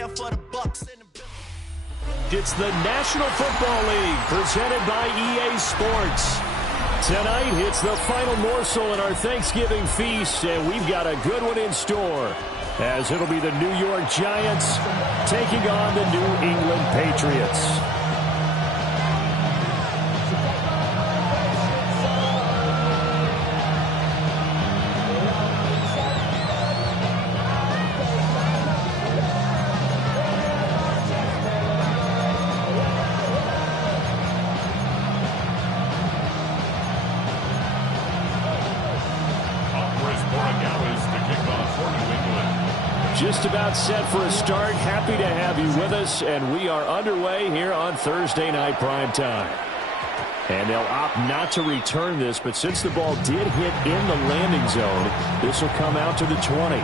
care for the Bucks and the It's the National Football League presented by EA Sports. Tonight, it's the final morsel in our Thanksgiving feast, and we've got a good one in store, as it'll be the New York Giants taking on the New England Patriots. Just about set for a start. Happy to have you with us, and we are underway here on Thursday Night Prime Time. And they'll opt not to return this, but since the ball did hit in the landing zone, this will come out to the 20.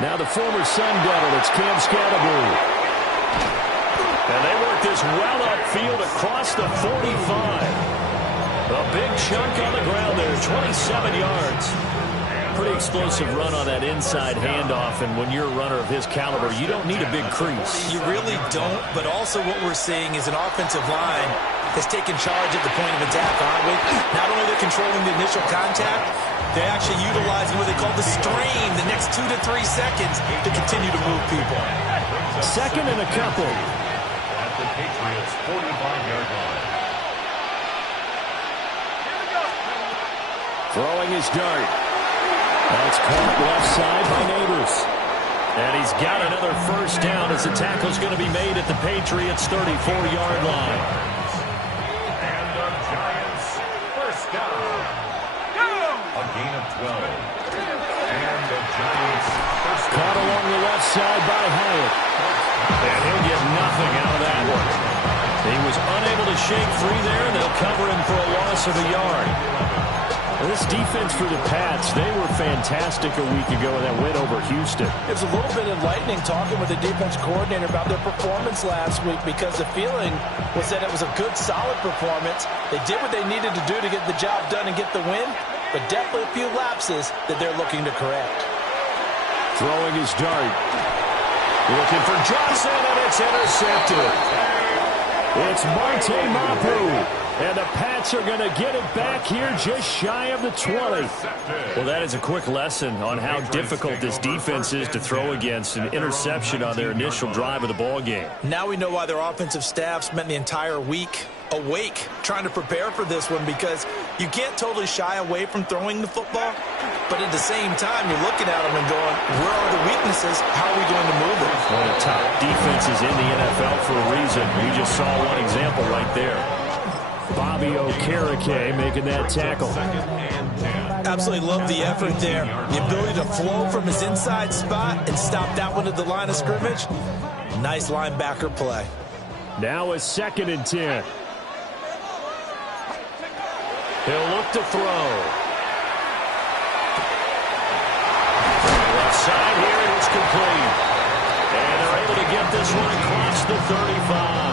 Now the former Sun Devil, it's Cam Scatterbury. And they work this well upfield across the 45. A big chunk on the ground there, 27 yards. Pretty explosive run on that inside handoff, and when you're a runner of his caliber, you don't need a big crease. You really don't, but also what we're seeing is an offensive line has taken charge at the point of attack, aren't we? Not only are they controlling the initial contact, they're actually utilizing what they call the stream, the next 2 to 3 seconds, to continue to move people. Second and a couple. At the Patriots' 45-yard line. Throwing his dart. That's caught left side by Neighbors. And he's got another first down as the tackle's going to be made at the Patriots' 34-yard line. And the Giants' first down. A gain of 12. And the Giants' first down. Caught along the left side by Hyatt. And he'll get nothing out of that one. He was unable to shake free there, and they'll cover him for a loss of a yard. This defense for the Pats, they were fantastic a week ago in that win over Houston. It was a little bit enlightening talking with the defense coordinator about their performance last week, because the feeling was that it was a good, solid performance. They did what they needed to do to get the job done and get the win, but definitely a few lapses that they're looking to correct. Throwing his dart. Looking for Johnson, and it's intercepted. It's Marte Mapu. And the Pats are going to get it back here just shy of the 20. Well, that is a quick lesson on how difficult this defense is to throw against. An interception on their initial drive of the ball game. Now we know why their offensive staff spent the entire week awake trying to prepare for this one, because you can't totally shy away from throwing the football, but at the same time you're looking at them and going, where are the weaknesses? How are we going to move them? One of the top defenses in the NFL for a reason. We just saw one example right there. Bobby Okereke making that tackle. Absolutely love the effort there. The ability to flow from his inside spot and stop that one at the line of scrimmage. Nice linebacker play. Now a 2nd and 10. He'll look to throw. Left side here, it's complete. And they're able to get this one across the 35.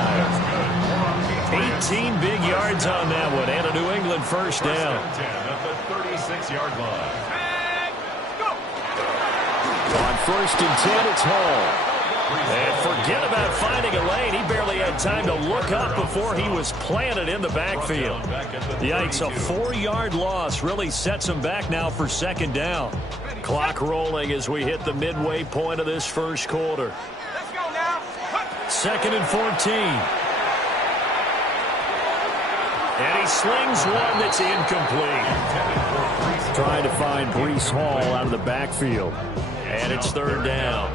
18 big yards on that one, and a New England first down. At the 36-yard line. On 1st and 10, it's Hall. And forget about finding a lane. He barely had time to look up before he was planted in the backfield. Yikes, a 4-yard loss really sets him back now for 2nd down. Clock rolling as we hit the midway point of this first quarter. 2nd and 14. And he slings one that's incomplete. Trying to find Breece Hall out of the backfield. And it's 3rd down.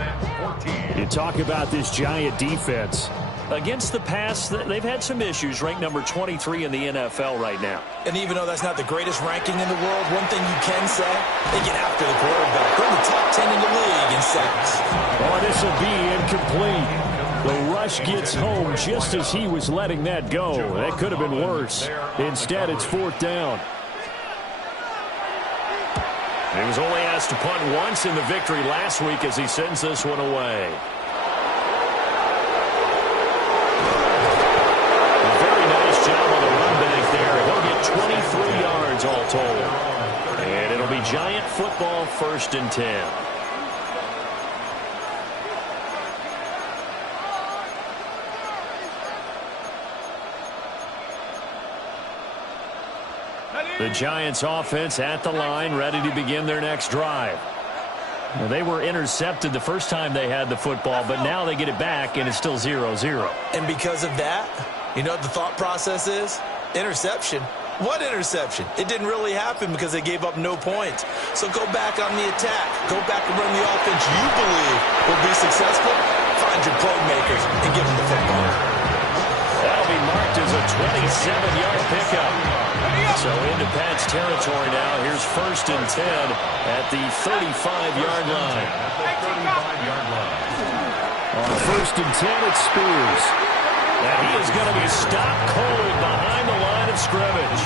You talk about this Giant defense. Against the pass, they've had some issues. Ranked number 23 in the NFL right now. And even though that's not the greatest ranking in the world, one thing you can say, they get after the quarterback. They're in the top 10 in the league in sacks. Oh, this will be incomplete. The rush gets home just as he was letting that go. That could have been worse. Instead, it's 4th down. He was only asked to punt once in the victory last week as he sends this one away. A very nice job on the run back there. He'll get 23 yards all told. And it'll be Giant football, 1st and 10. The Giants offense at the line, ready to begin their next drive. Well, they were intercepted the first time they had the football, but now they get it back, and it's still 0-0. And because of that, you know what the thought process is? Interception. What interception? It didn't really happen because they gave up no points. So go back on the attack. Go back and run the offense you believe will be successful. Find your playmakers and give them the football. That'll be marked as a 27-yard pickup. So into Pat's territory now. Here's 1st and 10 at the 35-yard line. On 1st and 10, it's Spears. And he is going to be stopped cold behind the line of scrimmage.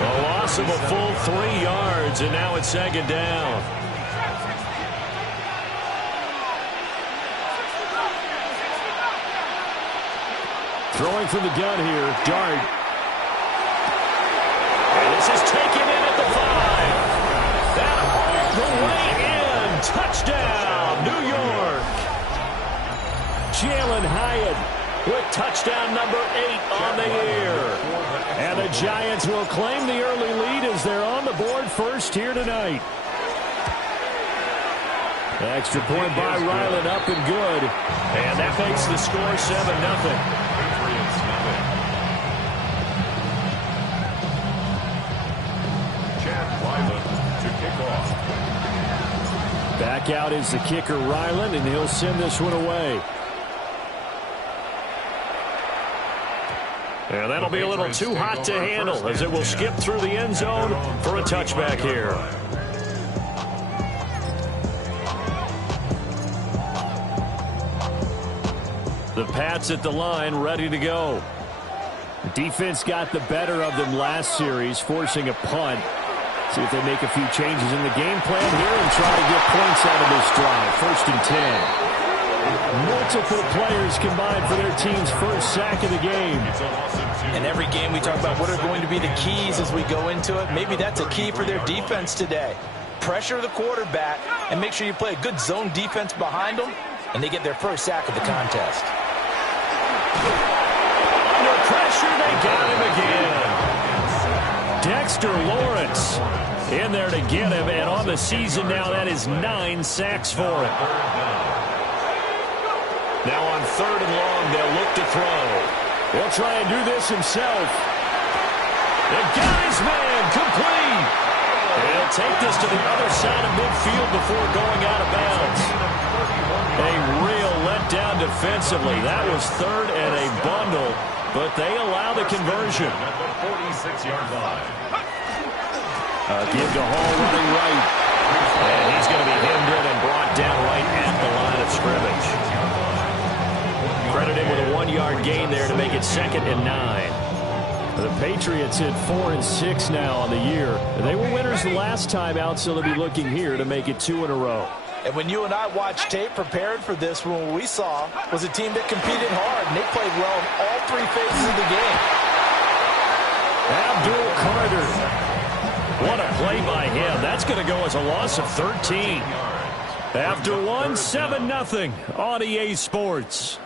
A loss of a full 3 yards, and now it's 2nd down. Throwing from the gun here, Dart. And this is taken in at the 5. And all the way in. Touchdown, New York. Jalen Hyatt with touchdown number 8 on the year. And the Giants will claim the early lead as they're on the board first here tonight. Extra point by Ryland, up and good. And that makes the score 7-0. Back out is the kicker, Ryland, and he'll send this one away. And that'll be a little too hot to handle as it will skip through the end zone for a touchback here. The Pats at the line, ready to go. The defense got the better of them last series, forcing a punt. See if they make a few changes in the game plan here and try to get points out of this drive. 1st and 10. Multiple players combined for their team's first sack of the game. In every game we talk about what are going to be the keys as we go into it. Maybe that's a key for their defense today. Pressure the quarterback and make sure you play a good zone defense behind them, and they get their first sack of the contest. Under pressure, they got him again. Dexter Lawrence in there to get him, and on the season now, that is 9 sacks for him. Now on 3rd and long, they'll look to throw. He'll try and do this himself. The guy's man, complete. He'll take this to the other side of midfield before going out of bounds. A real letdown defensively. That was 3rd and a bundle, but they allow the conversion. 46-yard line. Give to Hall running right. And he's going to be hemmed in and brought down right at the line of scrimmage. Credited with a 1-yard gain there to make it 2nd and 9. The Patriots hit 4-6 now on the year. They were winners the last time out, so they'll be looking here to make it 2 in a row. And when you and I watched tape prepared for this, what we saw was a team that competed hard, and they played well in all 3 phases of the game. Abdul Carter. What a play by him. That's going to go as a loss of 13. After one, 7-0 on EA Sports.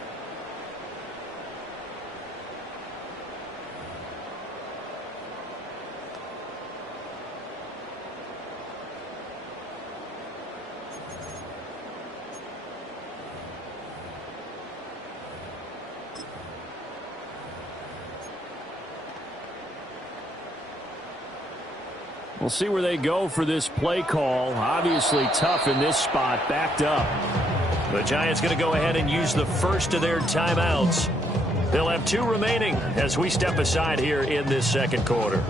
We'll see where they go for this play call. Obviously tough in this spot, backed up. The Giants going to go ahead and use the first of their timeouts. They'll have 2 remaining as we step aside here in this 2nd quarter.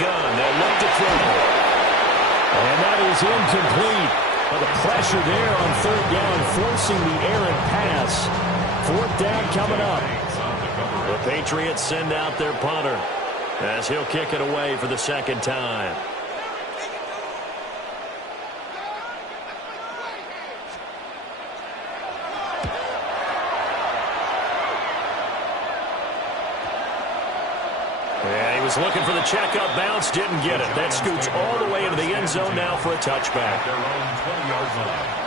gun. They'll look to throw. And that is incomplete. But the pressure there on third down, forcing the errant pass. Fourth down coming up. The Patriots send out their punter as he'll kick it away for the second time. Yeah, he was looking for the checkup bounce, didn't get it. That scoots all the way into the end zone now for a touchback. Their own 20-yard line.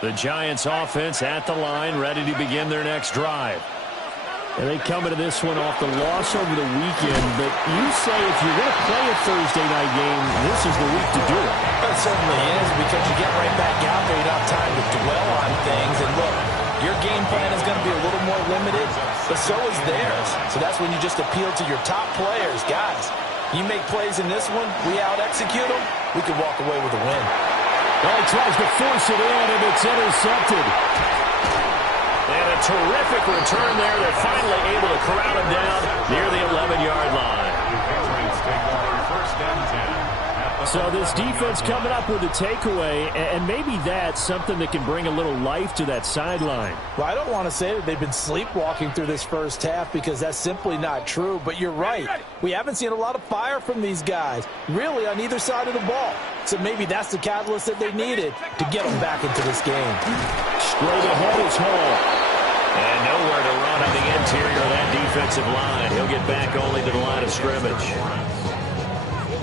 The Giants offense at the line, ready to begin their next drive. And they come into this one off the loss over the weekend, but you say if you're going to play a Thursday night game, this is the week to do it. It certainly is, because you get right back out there. You don't have time to dwell on things. And look, your game plan is going to be a little more limited, but so is theirs. So that's when you just appeal to your top players. Guys, you make plays in this one, we out-execute them, we can walk away with a win. Well, he tries to force it in, and it's intercepted. And a terrific return there. They're finally able to corral him down near the 11-yard line. So this defense coming up with a takeaway, and maybe that's something that can bring a little life to that sideline. Well, I don't want to say that they've been sleepwalking through this first half, because that's simply not true. But you're right. We haven't seen a lot of fire from these guys, really, on either side of the ball. So maybe that's the catalyst that they needed to get them back into this game. Straight ahead is Hall. And nowhere to run on the interior of that defensive line. He'll get back only to the line of scrimmage.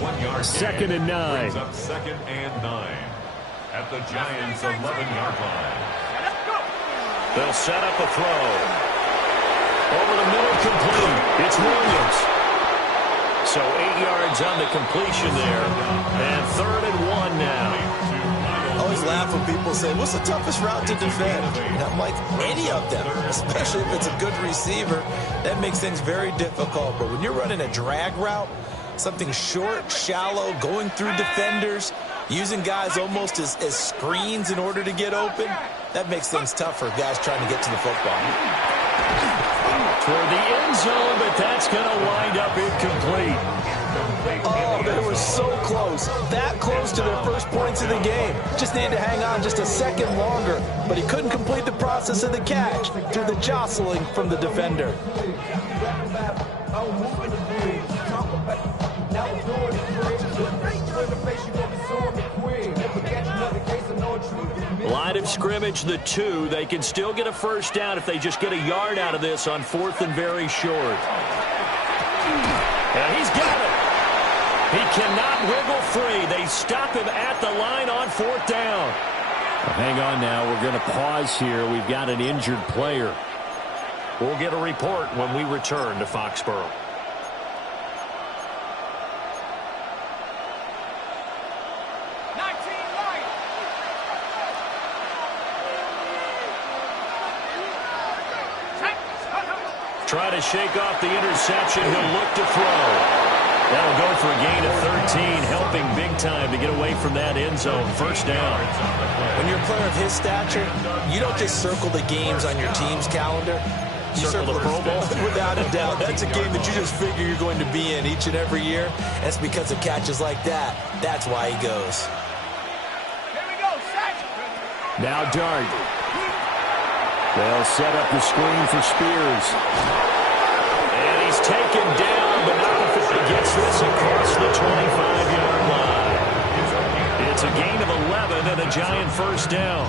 1 yard. Second and 9. Up second and 9 at the Giants' 11-yard line. They'll set up a throw. Over the middle, complete. It's Williams. So 8 yards on the completion there. And 3rd and 1 now. I always laugh when people say, what's the toughest route to defend? And I'm like, any of them, especially if it's a good receiver. That makes things very difficult. But when you're running a drag route, something short, shallow, going through defenders, using guys almost as screens in order to get open, that makes things tough for guys trying to get to the football. Toward the end zone, but that's going to wind up incomplete. Oh, they were so close. That close to their first points of the game. Just needed to hang on just a second longer, but he couldn't complete the process of the catch through the jostling from the defender. Line of scrimmage, the 2. They can still get a first down if they just get a yard out of this on 4th and very short. And he's got it. He cannot wiggle free. They stop him at the line on 4th down. Well, hang on now. We're going to pause here. We've got an injured player. We'll get a report when we return to Foxborough. Try to shake off the interception. He'll look to throw. That'll go for a gain of 13, helping big time to get away from that end zone. First down. When you're a player of his stature, you don't just circle the games on your team's calendar. You circle the Pro Bowl. Without a doubt. That's a game that you just figure you're going to be in each and every year. And it's because of catches like that. That's why he goes. Now Dart. They'll set up the screen for Spears. And he's taken down, but not if he gets this across the 25-yard line. It's a gain of 11 and a Giant first down.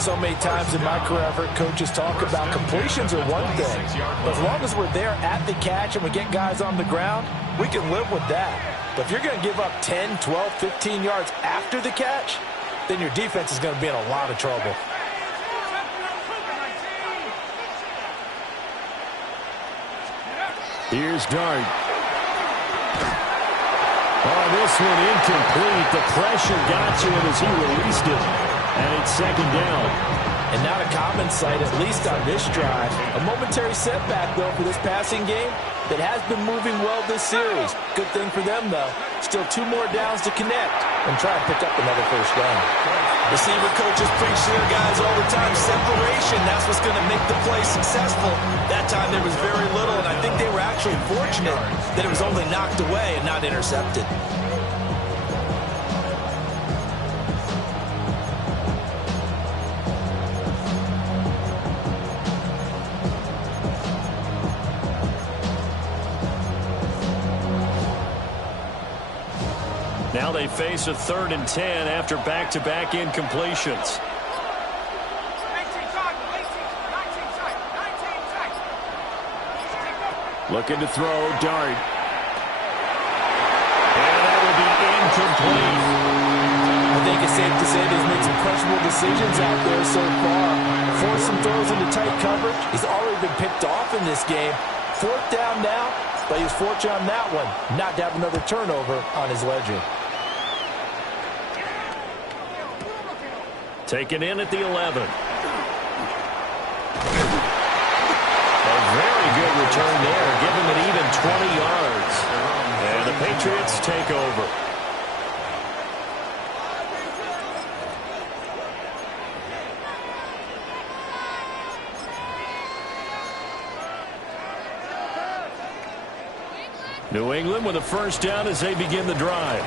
So many times in my career, I've heard coaches talk about completions are one thing. But as long as we're there at the catch and we get guys on the ground, we can live with that. But if you're going to give up 10, 12, 15 yards after the catch, then your defense is going to be in a lot of trouble. Here's Dart. Oh, this one incomplete. The pressure got to him as he released it. And it's second down. And not a common sight, at least on this drive. A momentary setback, though, for this passing game that has been moving well this series. Good thing for them, though. Still 2 more downs to connect and try and pick up another first down. Receiver coaches preach to their guys all the time. Separation, that's what's going to make the play successful. That time there was very little, and I think they were actually fortunate that it was only knocked away and not intercepted. Now they face a 3rd and 10 after back-to-back incompletions. Looking to throw, Dart. And that will be incomplete. I think it's safe to say they've made some questionable decisions out there so far. Forced some throws into tight coverage. He's already been picked off in this game. 4th down now, but he was fortunate on that one not to have another turnover on his ledger. Taken in at the 11. A very good return there. Give him an even 20 yards. And the Patriots take over. New England with a first down as they begin the drive.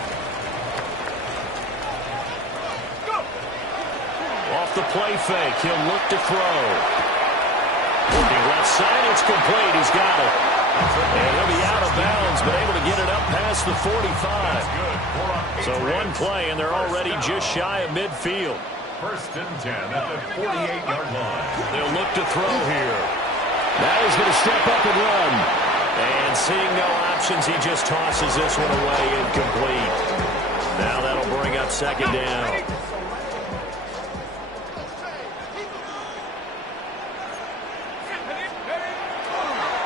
Off the play fake, he'll look to throw. Looking left side, it's complete. He's got it. And he'll be out of bounds, but able to get it up past the 45. So one play, and they're already just shy of midfield. 1st and 10 at the 48-yard line. They'll look to throw here. Now he's going to step up and run. And seeing no options, he just tosses this one away, incomplete. Now that'll bring up 2nd down.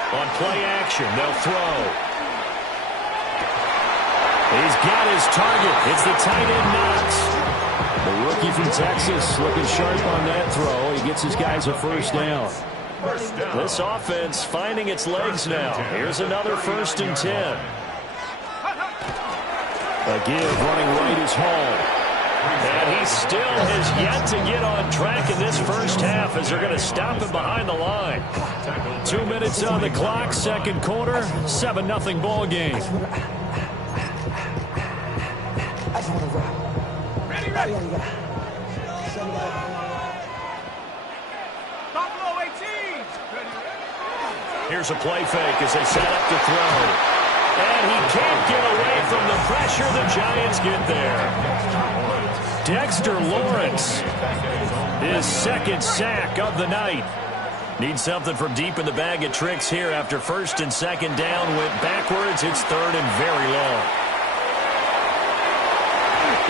On play action, they'll throw. He's got his target. It's the tight end, Knox. The rookie from Texas looking sharp on that throw. He gets his guys a first down. This offense finding its legs now. Here's another 1st and 10. A give running right is Hall. And he still has yet to get on track in this first half as they're going to stop him behind the line. 2 minutes on the clock, 2nd quarter, 7-0 ball game. Here's a play fake as they set up to throw. And he can't get away from the pressure. The Giants get there. Dexter Lawrence, his 2nd sack of the night. Needs something from deep in the bag of tricks here after 1st and 2nd down. Went backwards. It's 3rd and very long.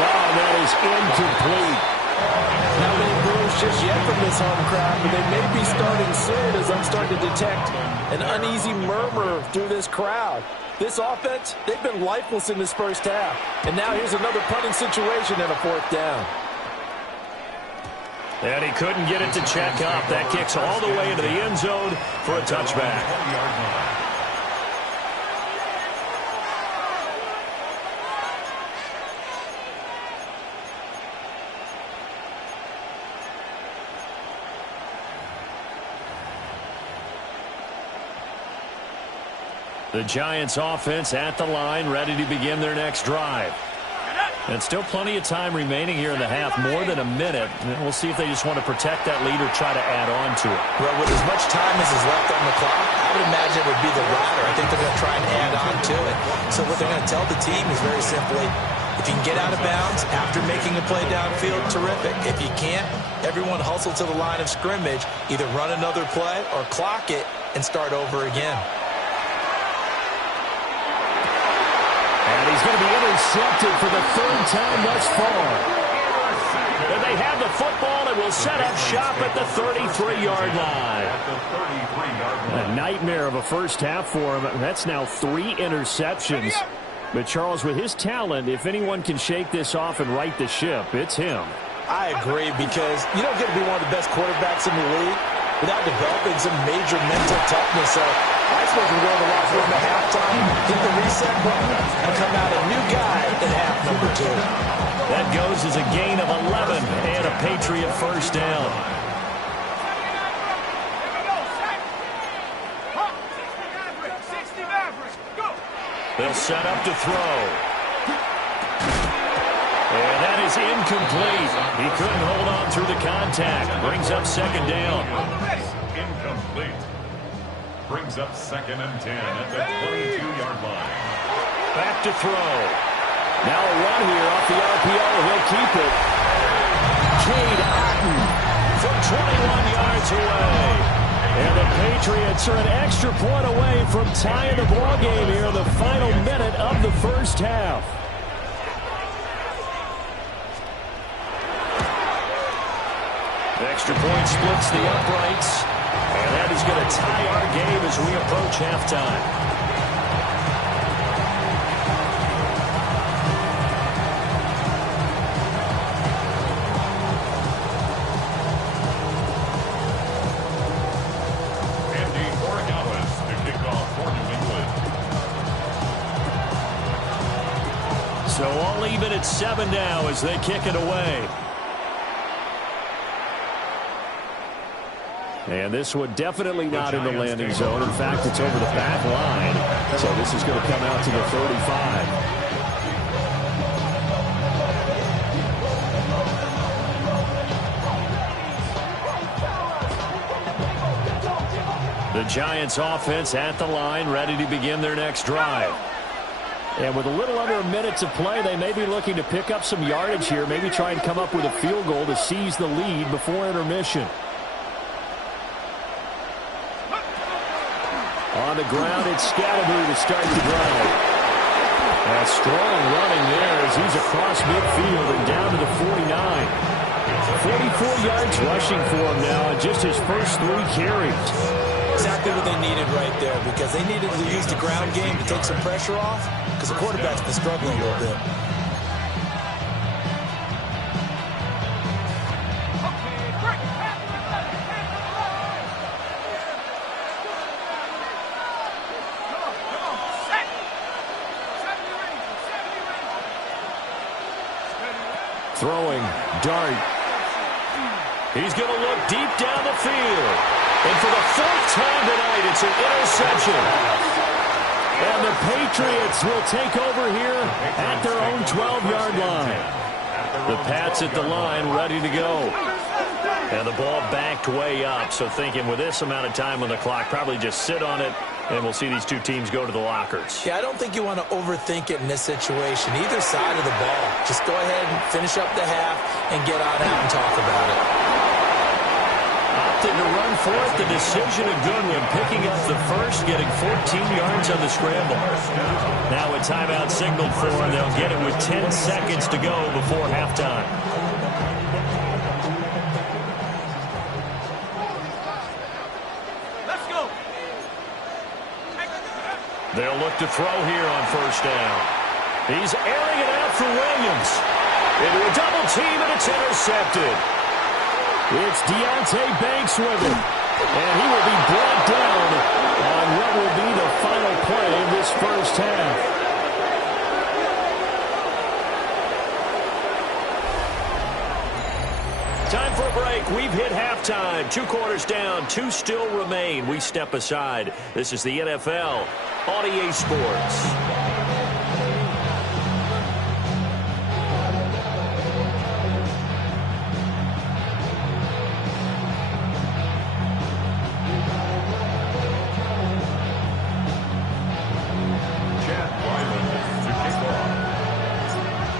Wow, that is incomplete. Not many boos just yet from this home crowd, but they may be starting soon as I'm starting to detect an uneasy murmur through this crowd. This offense, they've been lifeless in this first half. And now here's another punting situation and a 4th down. And he couldn't get it to check up. That kicks all the way into the end zone for a touchback. The Giants offense at the line, ready to begin their next drive. And still plenty of time remaining here in the half, more than a minute. And we'll see if they just want to protect that lead or try to add on to it. Well, with as much time as is left on the clock, I would imagine it would be the latter. I think they're going to try and add on to it. So what they're going to tell the team is very simply, if you can get out of bounds after making a play downfield, terrific. If you can't, everyone hustle to the line of scrimmage, either run another play or clock it and start over again. And he's going to be intercepted for the 3rd time thus far. And they have the football and will set up shop at the 33-yard line. A nightmare of a first half for him. That's now 3 interceptions. But Charles, with his talent, if anyone can shake this off and right the ship, it's him. I agree, because you don't get to be one of the best quarterbacks in the league without developing some major mental toughness. So I suppose we go to the locker room at halftime, hit the reset button, and come out a new guy in half number 2. That goes as a gain of 11 and a Patriot first down. They'll set up to throw. And that is incomplete. He couldn't hold on through the contact. Brings up second down. Incomplete. Brings up 2nd and 10 at the 22-yard line. Back to throw. Now a run here off the RPO. He'll keep it. Cade Otton from 21 yards away. And the Patriots are an extra point away from tying the ball game here in the final minute of the first half. The extra point splits the uprights. And that is going to tie our game as we approach halftime. So all even at 7 now as they kick it away. And this one definitely not in the landing zone. In fact, it's over the back line. So this is going to come out to the 35. The Giants offense at the line, ready to begin their next drive. And with a little under a minute to play, they may be looking to pick up some yardage here, maybe try and come up with a field goal to seize the lead before intermission. On the ground, it's Scalaboo to start the drive. A strong running there as he's across midfield and down to the 49. 44 yards rushing for him now in just his first 3 carries. Exactly what they needed right there, because they needed to use the ground game to take some pressure off, because the quarterback's been struggling a little bit. Throwing, Dart. He's going to look deep down the field. And for the 4th time tonight, it's an interception. And the Patriots will take over here at their own 12-yard line. The Pats at the line, ready to go. And the ball backed way up, so thinking with this amount of time on the clock, probably just sit on it, and we'll see these two teams go to the lockers. Yeah, I don't think you want to overthink it in this situation. Either side of the ball. Just go ahead and finish up the half and get on out and talk about it. Opted to run for it. The decision a good one. Picking up the first, getting 14 yards on the scramble. Now a timeout signaled for, and they'll get it with 10 seconds to go before halftime. They'll look to throw here on first down. He's airing it out for Williams. Into a double team, and it's intercepted. It's Deonte Banks with it. And he will be brought down on what will be the final play of this first half. Time for a break. We've hit halftime. 2 quarters down. 2 still remain. We step aside. This is the NFL on EA Sports.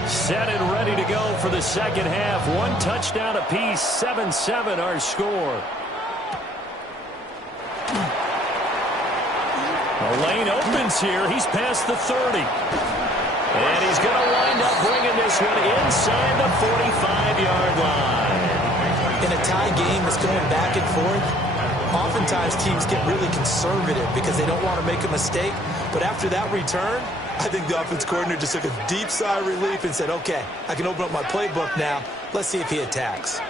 Set and ready to go for the second half. 1 touchdown apiece, 7-7 our score. The lane opens here. He's past the 30. And he's going to wind up bringing this one inside the 45-yard line. In a tie game that's going back and forth, oftentimes teams get really conservative because they don't want to make a mistake. But after that return, I think the offense coordinator just took a deep sigh of relief and said, okay, I can open up my playbook now Let's see if he attacks.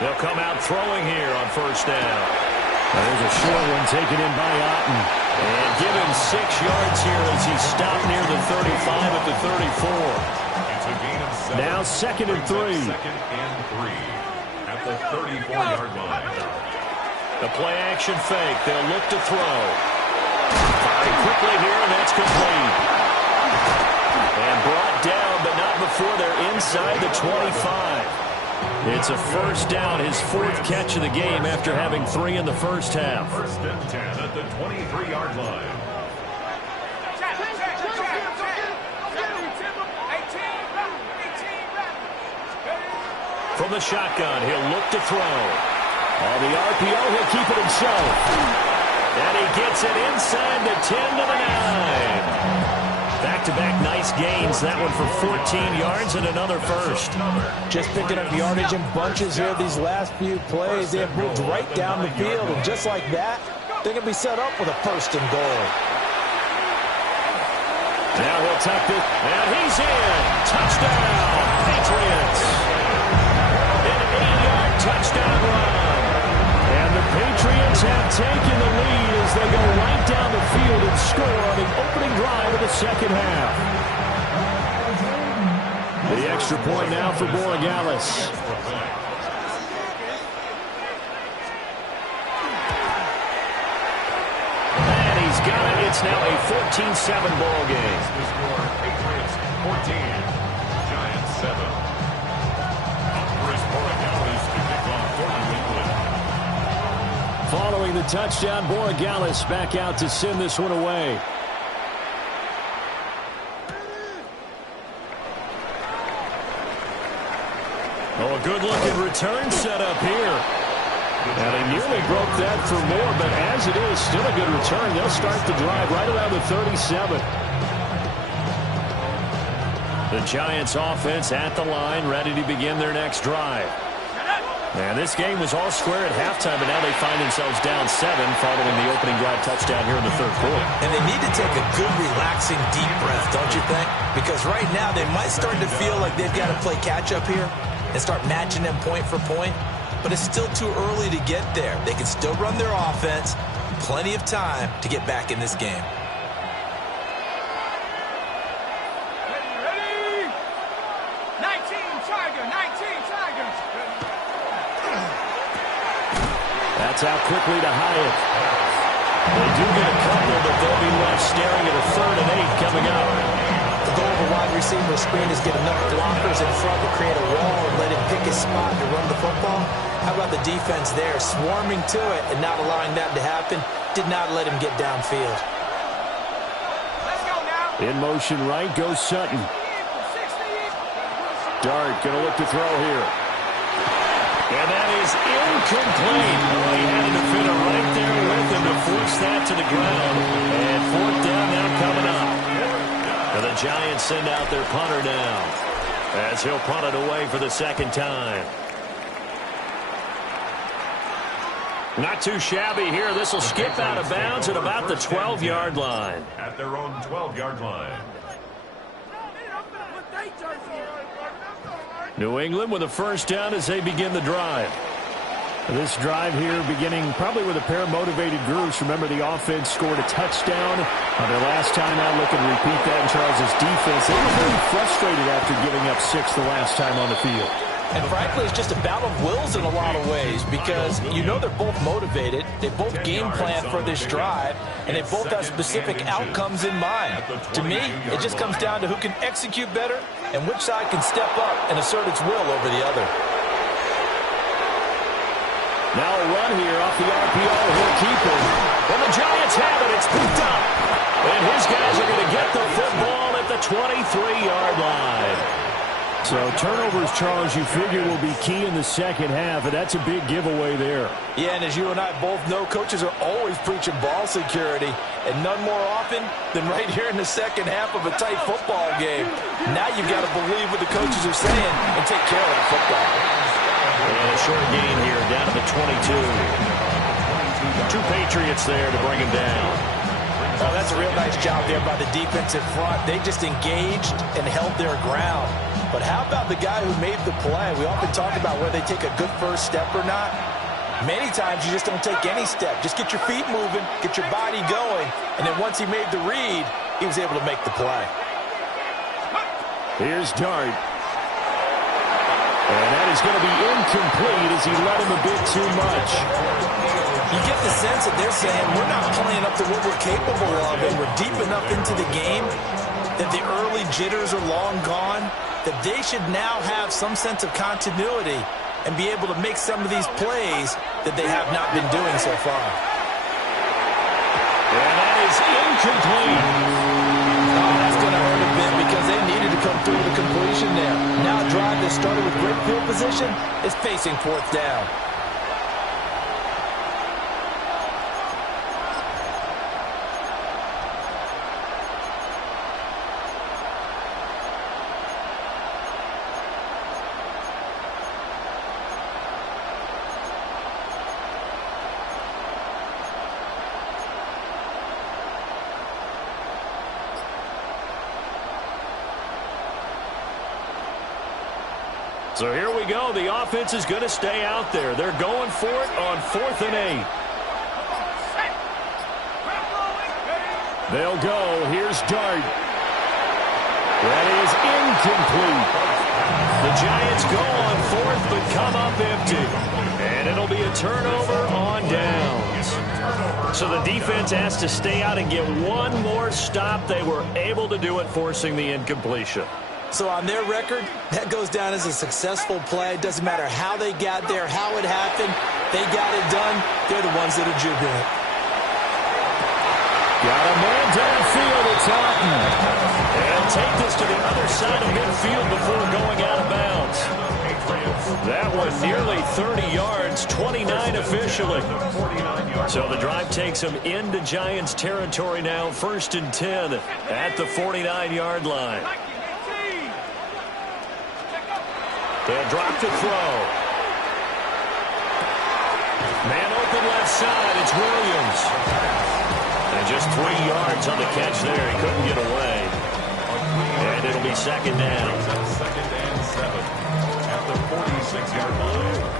They'll come out throwing here on first down. There's a short one taken in by Otten. And give him 6 yards here as he stopped near the 35 at the 34. It's a gain of 7. Now 2nd and 3. 2nd and 3 at the 34-yard line. The play action fake. They'll look to throw. Firing quickly here, and that's complete. And brought down, but not before they're inside the 25. It's a first down, his 4th catch of the game after having 3 in the first half. 1st and 10 at the 23-yard line. From the shotgun, he'll look to throw. On the RPO, he'll keep it himself. And he gets it inside the 10 to the 9. Back-to-back nice gains. That one for 14 yards and another first. Just picking up yardage in bunches here these last few plays. They have moved right down the field, and just like that, they're going to be set up with a 1st and goal. Now he'll tuck it, and he's in. Touchdown, Patriots. An 8-yard touchdown run. And the Patriots have taken the lead as they go right down the field and score on the opening drive of the second half. The extra point now for Borregales. And he's got it. It's now a 14-7 ball game. The score, Patriots 14, Giants 7. Chris Borregales to kick off for New England. Following the touchdown, Borregales back out to send this one away. Oh, a good-looking return set up here. And he nearly broke that for more, but as it is, still a good return. They'll start the drive right around the 37. The Giants offense at the line, ready to begin their next drive. And this game was all square at halftime, but now they find themselves down 7 following the opening drive touchdown here in the 3rd quarter. And they need to take a good, relaxing, deep breath, don't you think? Because right now they might start to feel like they've got to play catch-up here and start matching them point for point. But it's still too early to get there. They can still run their offense. Plenty of time to get back in this game. Ready? 19 Tiger. That's out quickly to Hyatt. They do get a couple, but they'll be left staring at a 3rd and 8 coming up. The goal of a wide receiver screen is get enough blockers in front to create a wall and let him pick his spot to run the football. How about the defense there, swarming to it and not allowing that to happen? Did not let him get downfield. Let's go now. In motion right goes Sutton. Dart going to look to throw here. And that is incomplete. He had a defender right there with him to force that to the ground. And 4th down now coming up. And the Giants send out their punter now as he'll punt it away for the 2nd time. Not too shabby here. This will skip out of bounds at about the 12-yard line. At their own 12-yard line. New England with a 1st down as they begin the drive. This drive here beginning probably with a pair of motivated groups. Remember, the offense scored a touchdown on their last time out. Looking to repeat that in Charles' defense. They were very frustrated after giving up 6 the last time on the field. And frankly, it's just a battle of wills in a lot of ways because you know they're both motivated. They both game plan for this drive, and they both have specific outcomes in mind. To me, it just comes down to who can execute better and which side can step up and assert its will over the other. Now a run here off the RPO. He'll keep it. And the Giants have it. It's picked up. And his guys are going to get the football at the 23-yard line. So turnovers, Charles, you figure will be key in the second half, and that's a big giveaway there. Yeah, and as you and I both know, coaches are always preaching ball security, and none more often than right here in the second half of a tight football game. Now you've got to believe what the coaches are saying and take care of that football. And a short gain here, down to the 22. 2 Patriots there to bring him down. Oh, that's a real nice job there by the defensive front. They just engaged and held their ground. But how about the guy who made the play? We often talk about whether they take a good first step or not. Many times you just don't take any step. Just get your feet moving, get your body going, and then once he made the read, he was able to make the play. Here's Dart. And that is going to be incomplete as he let him a bit too much. You get the sense that they're saying we're not playing up to what we're capable of, and we're deep enough into the game that the early jitters are long gone, that they should now have some sense of continuity and be able to make some of these plays that they have not been doing so far. And that is incomplete. Oh, that's going to hurt a bit because they needed to come through with a completion there. Now a drive that started with great field position is facing fourth down. So here we go. The offense is going to stay out there. They're going for it on 4th and 8. They'll go. Here's Dart. That is incomplete. The Giants go on 4th but come up empty. And it'll be a turnover on downs. So the defense has to stay out and get one more stop. They were able to do it, forcing the incompletion. So on their record, that goes down as a successful play. Doesn't matter how they got there, how it happened. They got it done. They're the ones that are jubilant. Got a man downfield. It's Otten. And take this to the other side of midfield before going out of bounds. That one nearly 30 yards, 29 officially. So the drive takes them into Giants territory now, 1st and 10 at the 49-yard line. They'll drop to throw. Man open left side. It's Williams. And just 3 yards on the catch there. He couldn't get away. And it'll be 2nd down. 2nd and 7 at the 46-yard line.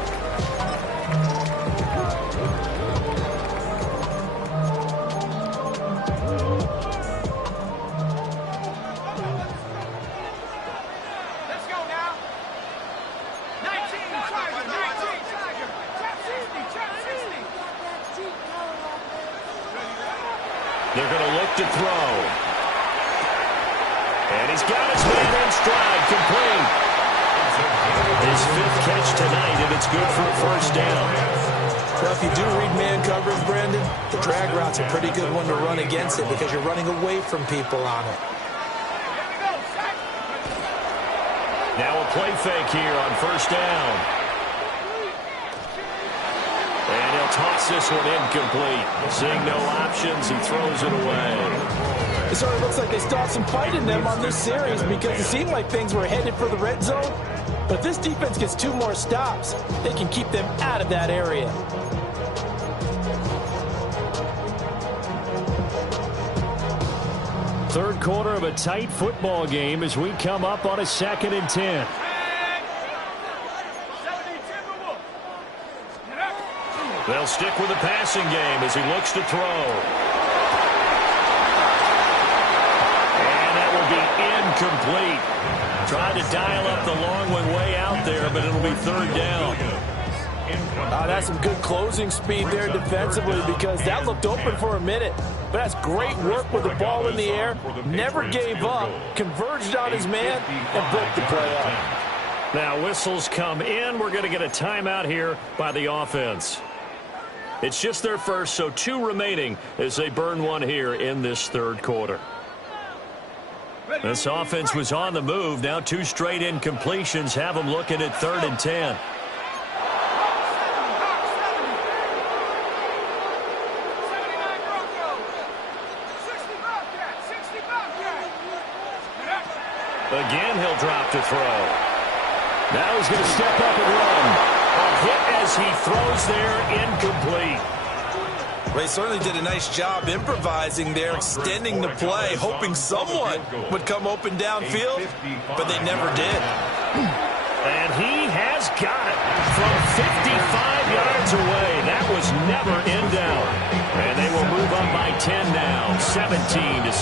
They're going to look to throw. And he's got his man in stride, complete. His 5th catch tonight, and it's good for a 1st down. Well, if you do read man coverage, Brandon, the drag route's a pretty good one to run against it because you're running away from people on it. Now a play fake here on 1st down. And he'll toss this one incomplete. Seeing no options, he throws it away. It sort of looks like they still have some fight in them on this series because it seemed like things were headed for the red zone. But if this defense gets 2 more stops, they can keep them out of that area. Third quarter of a tight football game as we come up on a 2nd and 10. They'll stick with the passing game as he looks to throw. And that will be incomplete. Tried to dial up the long one way out there, but it'll be 3rd down. That's some good closing speed there defensively because that looked open for a minute. But that's great work with the ball in the air. Never gave up, converged on his man, and broke the play up. Now whistles come in. We're going to get a timeout here by the offense. It's just their first, so 2 remaining as they burn one here in this 3rd quarter. This offense was on the move. Now 2 straight incompletions have them looking at 3rd and 10. Again, he'll drop to throw. Now he's going to step up and run. A hit as he throws there, incomplete. They certainly did a nice job improvising there, extending the play, hoping someone would come open downfield, but they never did. And he has got it from 55 yards away. That was never in doubt. And they will move up by 10 now, 17-7.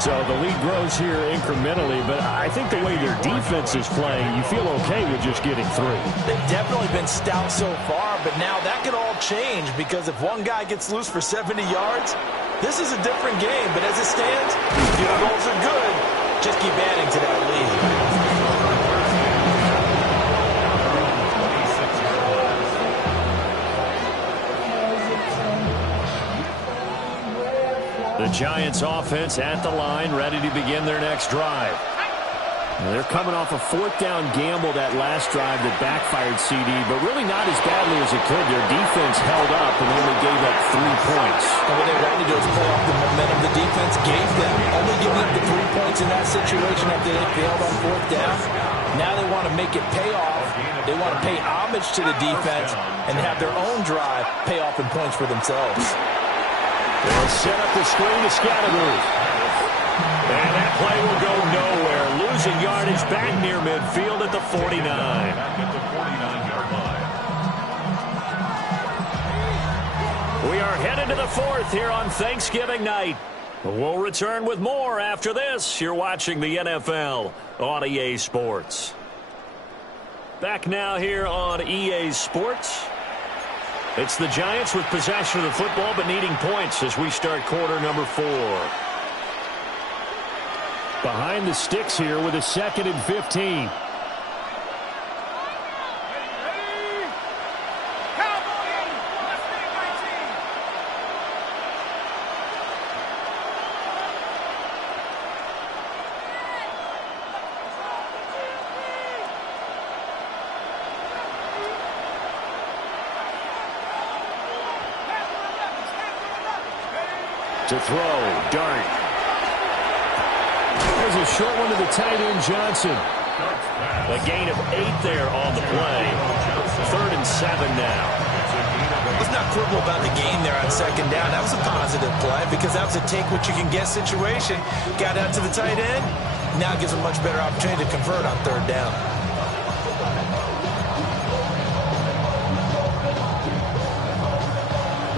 So the lead grows here incrementally, but I think the way their defense is playing, you feel okay with just getting through. They've definitely been stout so far, but now that could all change because if one guy gets loose for 70 yards, this is a different game. But as it stands, field goals are good. Just keep adding to that lead. The Giants offense at the line, ready to begin their next drive. They're coming off a fourth down gamble that last drive that backfired CD, but really not as badly as it could. Their defense held up and only gave up 3 points. And what they wanted to do is pull off the momentum the defense gave them, only giving up the 3 points in that situation after they failed on fourth down. Now they want to make it pay off. They want to pay homage to the defense and have their own drive pay off in points for themselves. They'll set up the screen to Scattermove. And that play will go nowhere. Losing yardage back near midfield at the 49. Back at the 49-yard line. We are headed to the fourth here on Thanksgiving night. We'll return with more after this. You're watching the NFL on EA Sports. Back now here on EA Sports. It's the Giants with possession of the football but needing points as we start quarter number 4. Behind the sticks here with a 2nd and 15. To throw, Dart. There's a short one to the tight end, Johnson. A gain of 8 there on the play. 3rd and 7 now. Let's not quibble about the gain there on 2nd down. That was a positive play because that was a take-what-you-can-get situation. Got out to the tight end. Now it gives them a much better opportunity to convert on 3rd down.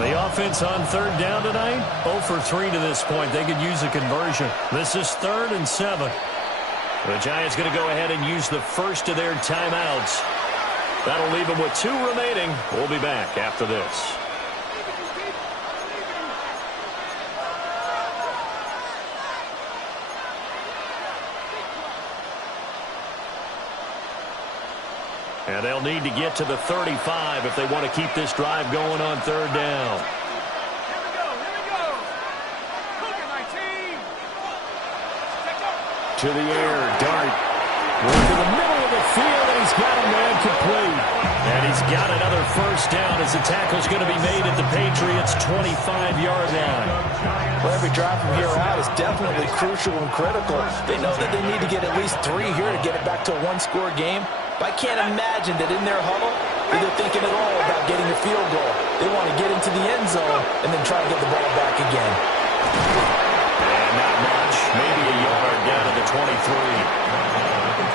The offense on 3rd down tonight, 0 for 3 to this point. They could use a conversion. This is 3rd and 7. The Giants going to go ahead and use the first of their timeouts. That'll leave them with 2 remaining. We'll be back after this. And they'll need to get to the 35 if they want to keep this drive going on 3rd down. Here we go. Look at my team. To the air, Dart. Going to the middle of the field, and he's got a man complete. And he's got another first down as the tackle's going to be made at the Patriots' 25-yard line. Well, every drive from here out is definitely crucial and critical. They know that they need to get at least 3 here to get it back to a 1-score game. But I can't imagine that in their huddle, they're thinking at all about getting a field goal. They want to get into the end zone and then try to get the ball back again. And not much. Maybe a yard down to the 23.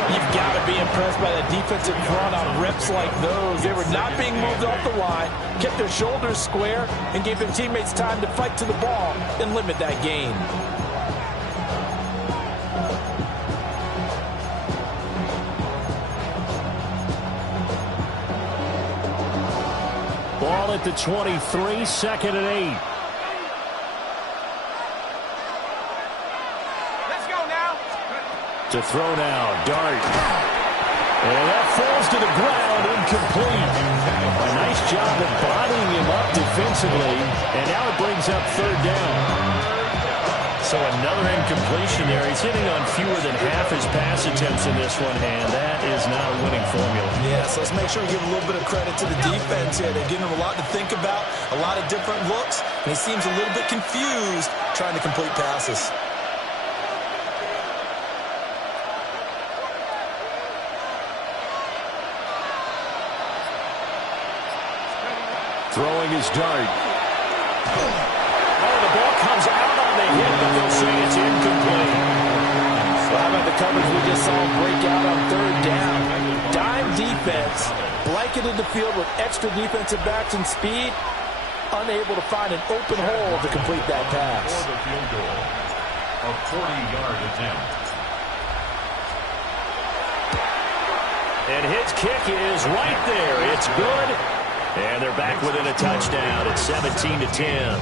You've got to be impressed by the defensive front on reps like those. They were not being moved off the line, kept their shoulders square, and gave their teammates time to fight to the ball and limit that gain. Ball at the 23, 2nd and 8. Let's go now. To throw now, Dart. And that falls to the ground, incomplete. A nice job of bodying him up defensively, and now it brings up 3rd down. So another incompletion there. He's hitting on fewer than half his pass attempts in this one, and that is not a winning formula. Yeah, so let's make sure we give a little bit of credit to the defense here. They're giving him a lot to think about, a lot of different looks, and he seems a little bit confused trying to complete passes. Throwing his Dart. Oh, the ball comes out on the hit, but they'll say it's incomplete. Well, how about the coverage we just saw break out on third down? Dime defense, blanketed the field with extra defensive backs and speed, unable to find an open hole to complete that pass. For the field goal, a 40-yard attempt. And his kick is right there. It's good. And they're back within a touchdown. It's 17-10.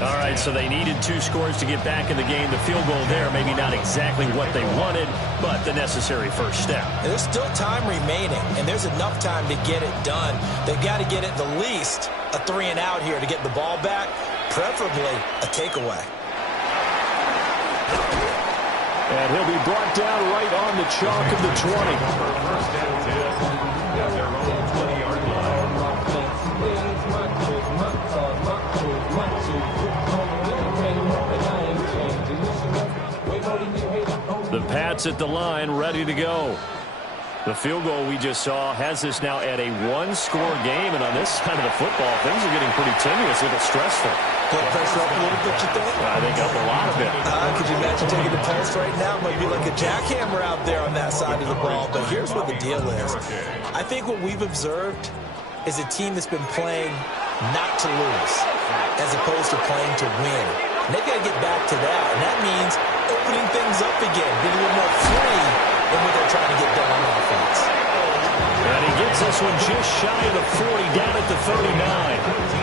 All right, so they needed 2 scores to get back in the game. The field goal there, maybe not exactly what they wanted, but the necessary first step. There's still time remaining, and there's enough time to get it done. They've got to get at the least a 3-and-out here to get the ball back, preferably a takeaway. And he'll be brought down right on the chalk of the 20. First and 10 at their own 20-yard line. The Pats at the line, ready to go. The field goal we just saw has us now at a 1-score game, and on this side of the football, things are getting pretty tenuous, a little stressful. Blood pressure up a little bit, you think? I think up a lot of it. Could you imagine taking the pulse right now? Might be like a jackhammer out there on that side of the ball. But here's what the deal is. I think what we've observed is a team that's been playing not to lose as opposed to playing to win. And they've got to get back to that. And that means opening things up again, being a little more free than what they're trying to get done on offense. And he gets this one just shy of the 40, down at the 39.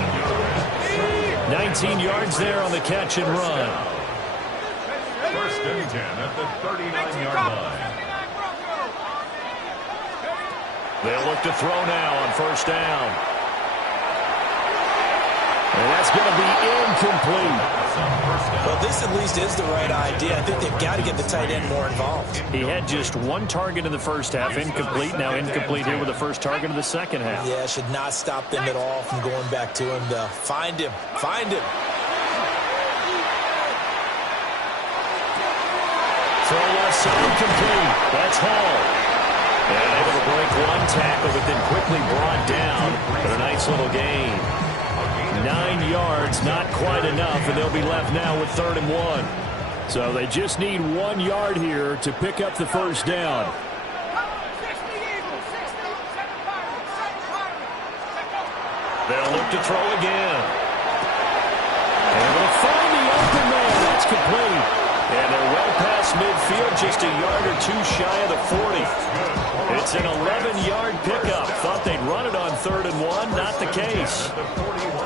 19 yards there on the catch and run. First and 10 at the 39-yard line. They'll look to throw now on first down. And that's going to be incomplete. Well, this at least is the right idea. I think they've got to get the tight end more involved. He had just 1 target in the first half, incomplete. Now incomplete here with the first target of the second half. Yeah, should not stop them at all from going back to him. Find him. Find him. Throw left side complete. That's Hall. And able to break 1 tackle, but then quickly brought down. But a nice little gain. 9 yards, not quite enough, and they'll be left now with 3rd and 1. So they just need 1 yard here to pick up the first down. They'll look to throw again. And they'll find the open man. That's complete. And they're well past midfield, just a yard or 2 shy of the 40. It's an 11-yard pickup. Thought they'd run it on 3rd and 1. Not the case.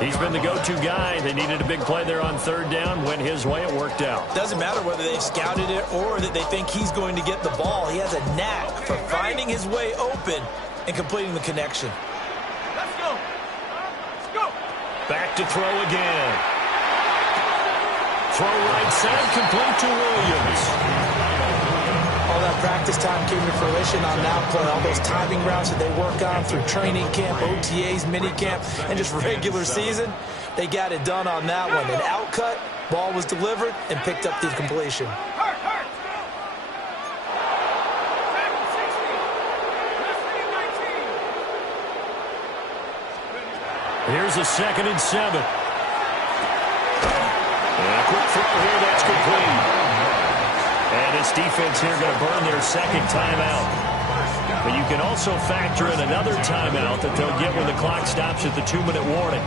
He's been the go-to guy. They needed a big play there on 3rd down. Went his way. It worked out. Doesn't matter whether they've scouted it or that they think he's going to get the ball. He has a knack for finding his way open and completing the connection. Let's go. Let's go. Back to throw again. Throw right side, complete to Williams. All that practice time came to fruition on that play. All those timing routes that they work on through training camp, OTAs, minicamp, and just regular season, they got it done on that one. An outcut, ball was delivered, and picked up the completion. Hurt. Here's a 2nd and 7. And a quick throw here, that's complete. And this defense here going to burn their 2nd timeout. But you can also factor in another timeout that they'll get when the clock stops at the 2-minute warning.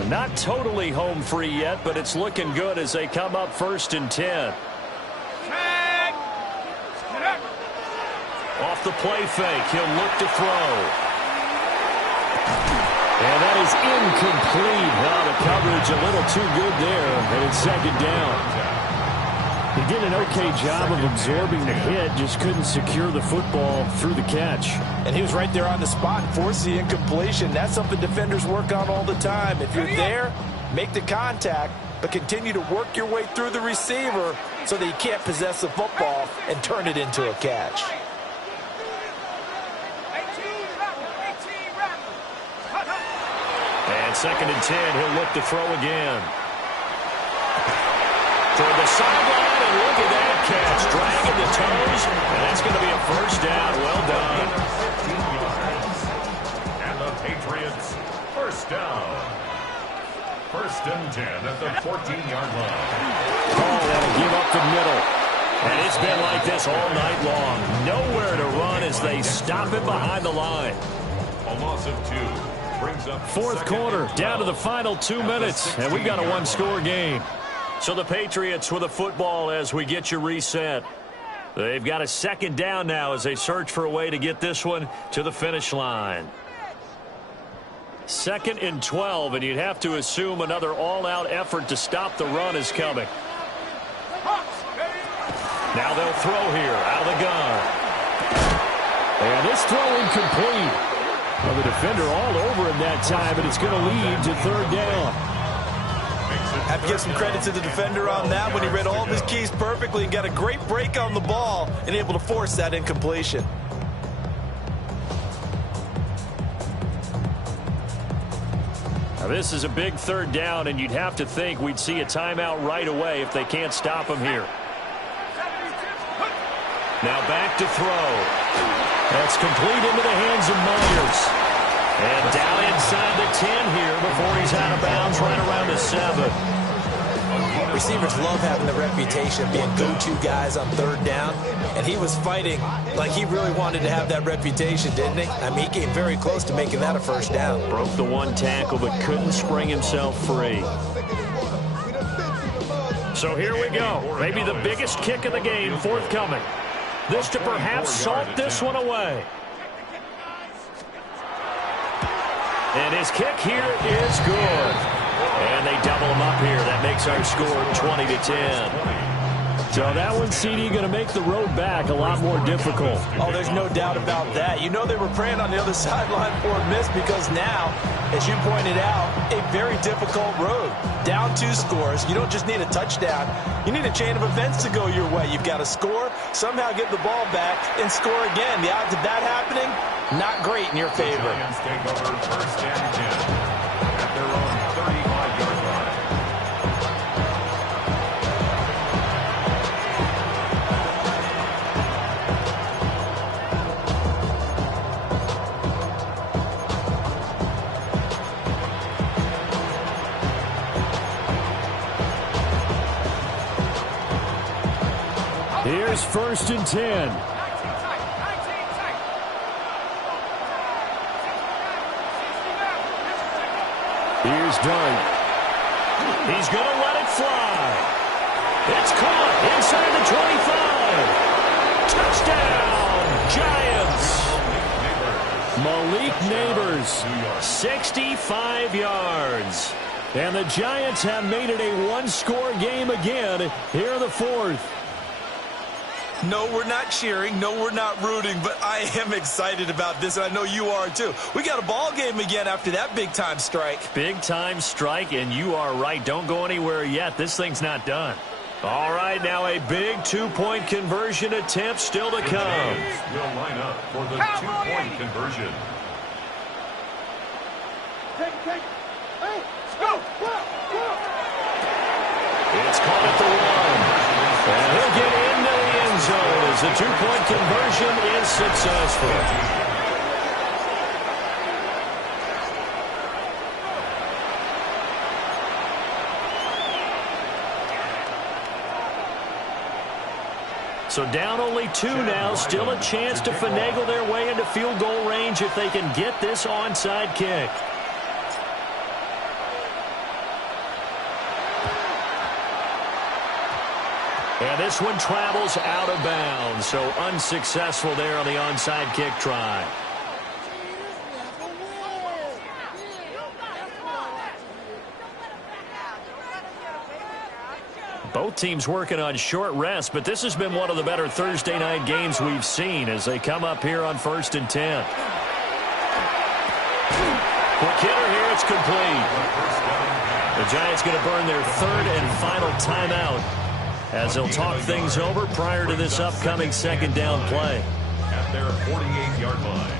And not totally home free yet, but it's looking good as they come up 1st and 10. Off the play fake, he'll look to throw. And that is incomplete. Now the coverage a little too good there, and it's 2nd down. He did an okay job of absorbing the hit, just couldn't secure the football through the catch. And he was right there on the spot and forced the incompletion. That's something defenders work on all the time. If you're there, make the contact, but continue to work your way through the receiver so that you can't possess the football and turn it into a catch. And 2nd and 10, he'll look to throw again. Toward the sideline, and look at that catch. Dragging the toes, and that's going to be a 1st down. Well done. first down. First and 10 at the 14-yard line. Oh, that'll give up the middle. And it's been like this all night long. Nowhere to run as they stop it behind the line. A loss of 2 brings up Fourth quarter, down to the final 2 minutes, and we've got a one-score game. So the Patriots with the football as we get you reset. They've got a second down now as they search for a way to get this one to the finish line. 2nd and 12, and you'd have to assume another all-out effort to stop the run is coming. Now they'll throw here out of the gun. And this throw incomplete. Well, the defender all over him that time, but it's going to lead to 3rd down. Have to give some credit to the defender on that when he read all of his keys perfectly and got a great break on the ball and able to force that incompletion. Now this is a big 3rd down, and you'd have to think we'd see a timeout right away if they can't stop him here. Now back to throw. That's complete into the hands of Myers. And down inside the 10 here before he's out of bounds right around the 7. Receivers love having the reputation of being go-to guys on 3rd down, and he was fighting like he really wanted to have that reputation, didn't he? I mean, he came very close to making that a 1st down. Broke the 1 tackle but couldn't spring himself free. So here we go. Maybe the biggest kick of the game forthcoming. This to perhaps salt this one away. And his kick here is good. And they double him up here. That makes our score 20-10. So that one, CD, going to make the road back a lot more difficult. Oh, there's no doubt about that. You know they were praying on the other sideline for a miss because now, as you pointed out, a very difficult road. Down 2 scores. You don't just need a touchdown. You need a chain of events to go your way. You've got to score, somehow get the ball back, and score again. The odds of that happening, not great in your favor. The Giants take over 1st and 10 at their own 35-yard line. Here's 1st and 10. Here's Dart. He's going to let it fly. It's caught inside the 25. Touchdown, Giants. Malik Neighbors, 65 yards. And the Giants have made it a one-score game again here in the 4th. No, we're not cheering. No, we're not rooting, but I am excited about this, and I know you are too. We got a ball game again after that big-time strike. Big-time strike, and you are right. Don't go anywhere yet. This thing's not done. All right, now a big 2-point conversion attempt still to come. Will line up for the 2-point conversion. It's caught at the 1. And he'll get into the end zone as the 2-point conversion is successful. So down only 2 now, still a chance to finagle their way into field goal range if they can get this onside kick. And this one travels out of bounds, so unsuccessful there on the onside kick try. Both teams working on short rest, but this has been one of the better Thursday night games we've seen as they come up here on 1st and 10. Quick hitter here, it's complete. The Giants going to burn their 3rd and final timeout as they'll talk things over prior to this upcoming 2nd down play. At their 48-yard line.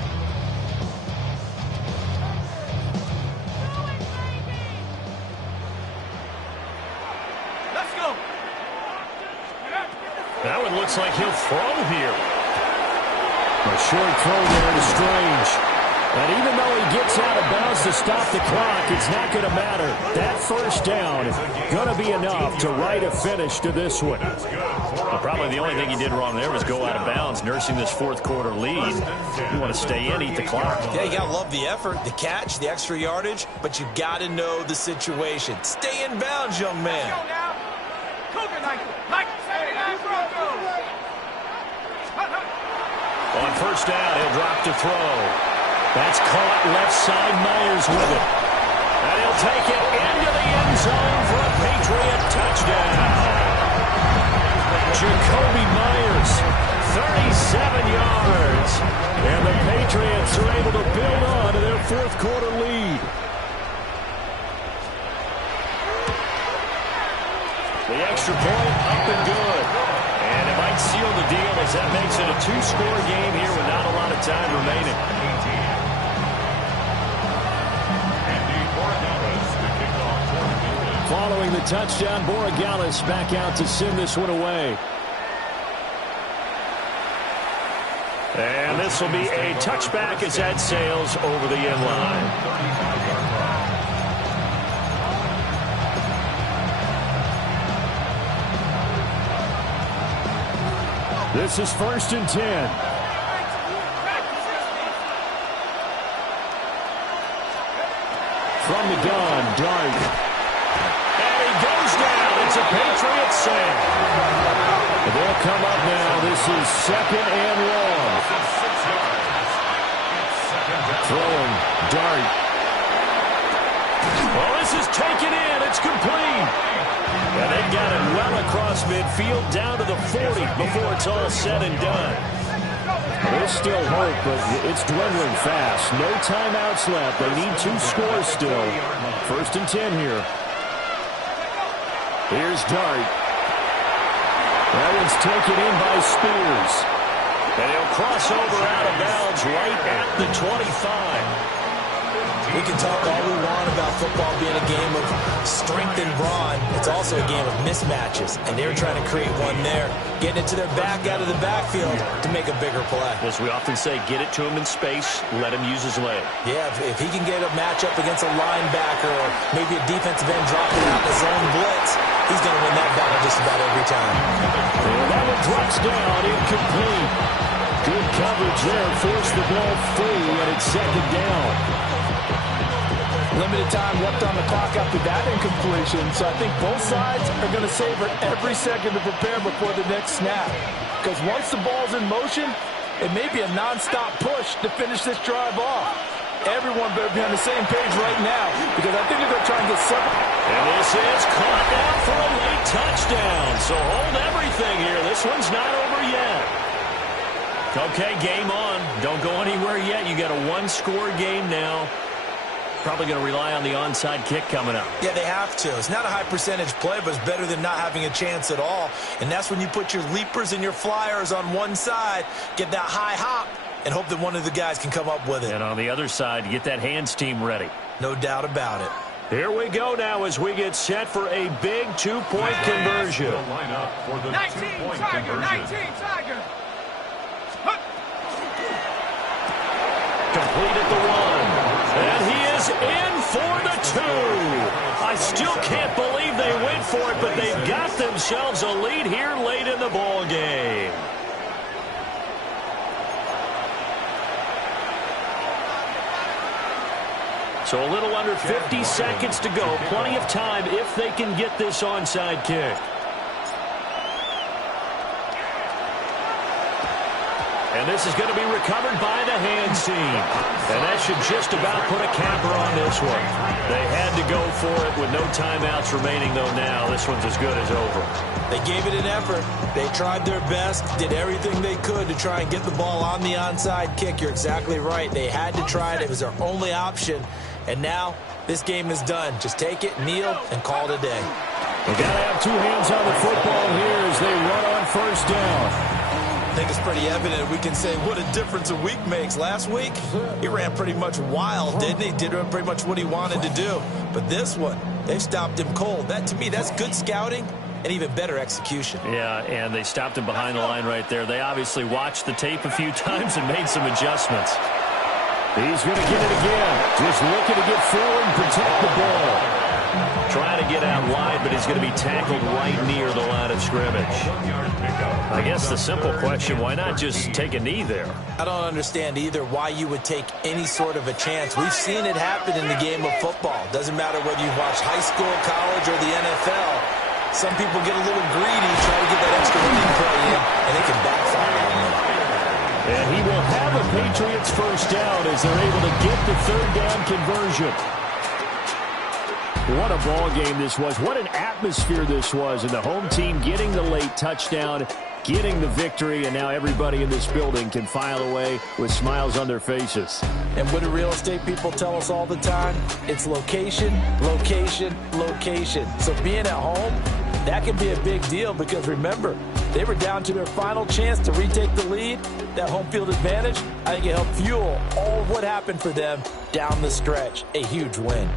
Let's go. That one looks like he'll throw here. A short throw there to Strange. And even though he gets out of bounds to stop the clock. It's not going to matter. That first down is going to be enough to write a finish to this one. Well, probably the only thing he did wrong there was go out of bounds, nursing this fourth quarter lead. You want to stay in, eat the clock. Yeah, you got to love the effort, the catch, the extra yardage, but you got to know the situation. Stay in bounds, young man. On first down, he'll drop to throw. That's caught left side. Myers with it. And he'll take it into the end zone for a Patriot touchdown. Jakobi Myers, 37 yards. And the Patriots are able to build on to their fourth quarter lead. The extra point up and good. And it might seal the deal as that makes it a two-score game here with not a lot of time remaining. Following the touchdown, Borregales back out to send this one away. And this will be a touchback as that sails over the end line. This is 1st and 10. From the gun, Dart. And he goes down. It's a Patriot save. They'll come up now. This is 2nd and long. Throwing, Dart. Well, this is taken in. It's complete. And they got it well across midfield down to the 40 before it's all said and done. There's still hope, but it's dwindling fast. No timeouts left. They need 2 scores still. 1st and 10 here. Here's Dart. That one's taken in by Spears. And he'll cross over out of bounds right at the 25. We can talk all we want about football being a game of strength and brawn. It's also a game of mismatches, and they're trying to create one there, getting it to their back out of the backfield to make a bigger play. As we often say, get it to him in space, let him use his leg. Yeah, if he can get a matchup against a linebacker or maybe a defensive end dropping out the zone blitz, he's going to win that battle just about every time. And that one drops down, incomplete. Good coverage there, forced the ball free, and it's 2nd down. Limited time left on the clock after that incompletion, so I think both sides are going to savor every second to prepare before the next snap. Because once the ball's in motion, it may be a nonstop push to finish this drive off. Everyone better be on the same page right now, because I think they're going to try and get separate. And this is caught down for a late touchdown. So hold everything here. This one's not over yet. Okay, game on. Don't go anywhere yet. You got a 1-score game now. Probably going to rely on the onside kick coming up. Yeah, they have to. It's not a high percentage play, but it's better than not having a chance at all. And that's when you put your leapers and your flyers on one side, get that high hop, and hope that one of the guys can come up with it. And on the other side, get that hands team ready. No doubt about it. Here we go now as we get set for a big 2-point conversion. 19 Tiger, 19 Tiger. Complete at the 1. And he is in for the 2. I still can't believe they went for it, but they've got themselves a lead here late in the ball game. So a little under 50 seconds to go. Plenty of time if they can get this onside kick. And this is going to be recovered by the hands team. And that should just about put a capper on this one. They had to go for it with no timeouts remaining, though now this one's as good as over. They gave it an effort. They tried their best, did everything they could to try and get the ball on the onside kick. You're exactly right. They had to try it. It was their only option. And now this game is done. Just take it, kneel, and call it a day. They got to have 2 hands on the football here as they run on first down. I think it's pretty evident we can say what a difference a week makes. Last week, he ran pretty much wild, didn't he? Did pretty much what he wanted to do. But this one, they've stopped him cold. That, to me, that's good scouting and even better execution. Yeah, and they stopped him behind the line right there. They obviously watched the tape a few times and made some adjustments. He's going to get it again. Just looking to get forward and protect the ball. Trying to get out wide, but he's going to be tackled right near the line of scrimmage. I guess the simple question, why not just take a knee there? I don't understand either why you would take any sort of a chance. We've seen it happen in the game of football. Doesn't matter whether you watch high school, college, or the NFL. Some people get a little greedy, try to get that extra running play in, and it can backfire on them. And he will have a Patriots first down as they're able to get the third down conversion. What a ball game this was. What an atmosphere this was. And the home team getting the late touchdown, getting the victory, and now everybody in this building can file away with smiles on their faces. And what do real estate people tell us all the time? It's location, location, location. So being at home, that can be a big deal because remember, they were down to their final chance to retake the lead. That home field advantage, I think it helped fuel all of what happened for them down the stretch. A huge win.